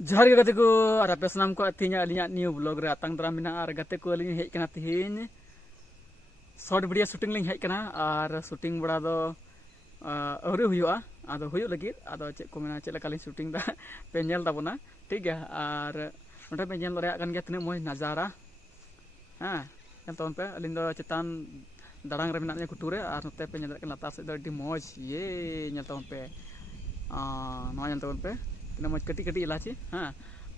जोहार के गते को और आपे सनाम को तीन अलिया न्यू ब्लॉग रे आतंग दरा मिना और गते को अलिया हेज कना तीन शॉर्ट वीडियो शूटिंग लिंग हेज कना और शूटिंग बड़ा दो अवरी हुआ आदो हुयो लगी आदो चे को मेना चे लका लिंग शूटिंग दा पे नेल ताबोना ठीक है और नोटे पे नेल दरे कन गया तने मोय नजारा हां एन तोन पे अलिंग दो चेतान दारांग रे मिना कुटुरे और नोते पे नेल कन लातार से दो डी मौज ये नेल तोन पे नोआ नेल तोन पे tina moj kati kati ilachi ha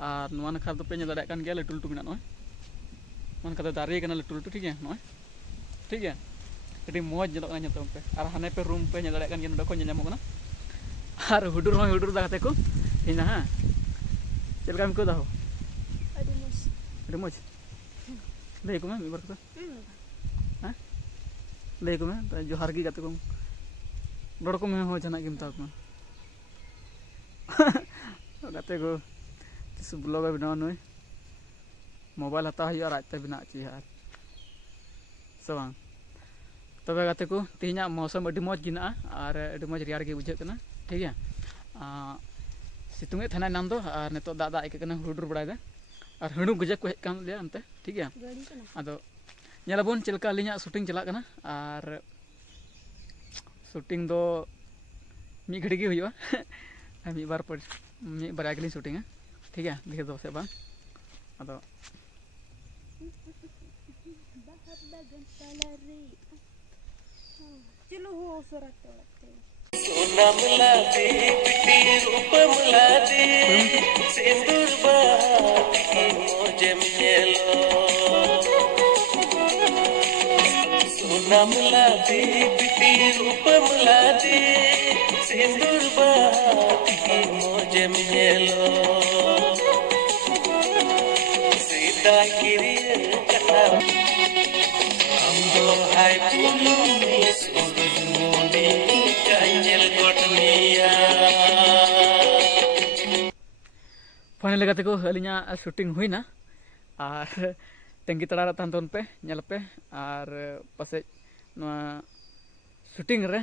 ar nuan khar do pe nya dada kan gel tul tu mina noy man kata dare kana tul tu ठीक है noy ठीक है kati moj jelok nya tom pe ar hane pe room pe nya dada kan gen do ko nya nyamok na ar hudur hoy hudur da kate ko ina ha chel kam ko daho adi moj lei ko me mi bar ko ha lei ko me johar gi gate ko rod ko me ho jana gim ta ko गते को किस blog बनाओ नुई mobile हता हुआ राजते बना ची यार सवांग तबे गते को तीना मौसम अडी मौज गिना और अडी मौज रियार गे बुझे कना ठीक है सितुंगे थाना नाम दो और नेतो दादा आइके कना हुडुर बड़ाय दे और हणु गजे को हेज कान ले अंते ठीक है आदो नेलाबोन चलका लिया शूटिंग चला कना और शूटिंग दो मी घड़ी गे हुआ मी बार पर मी बार अगली शूटिंग है ठीक है देखे दो से बार अदो चलो हो सरत सोना मिला दे बिटी रूप मिला दे सिंदूर बात की मौज मेलो सोना मिला दे बिटी रूप मिला दे सिंदूर बात की मौज मेलो सीता किरिए कथा हम दो हाय पुलू फाइनल गते को अलिया शूटिंग हुईना और टेंगी तड़ा तहन पे नेल पे और पासे शूटिंग रे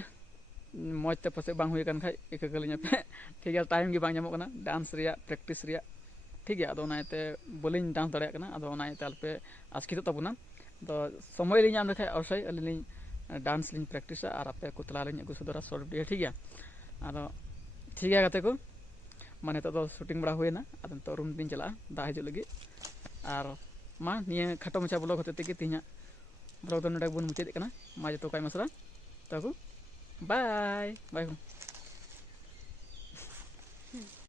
मौज ते पासे बांग हुई कन खाय इकगलिया पे ठीक है टाइम गे बांग जामो कना डांस रिया प्रैक्टिस रिया ठीक है अदो नायते बोलिंग डांस दड़े कना अदो नायते अल्पे आस्कितो तबुना तो समय लिंग आम लेखाय अवश्य अलिंग डांस लिंग प्रैक्टिस और आपे को तला लिंग अगु सुदरा शॉर्ट वीडियो ठीक है अदो ठीक है गते को माने तो शूटिंग बड़ा हुए ना अदो तो रूम दिन चला दा हिजु लगी और मा निये खटो मचा ब्लॉग होते ते तीना ब्लॉग तो नडे बुन मुचाद कना मा जतो काय मसला तो बाय बाय।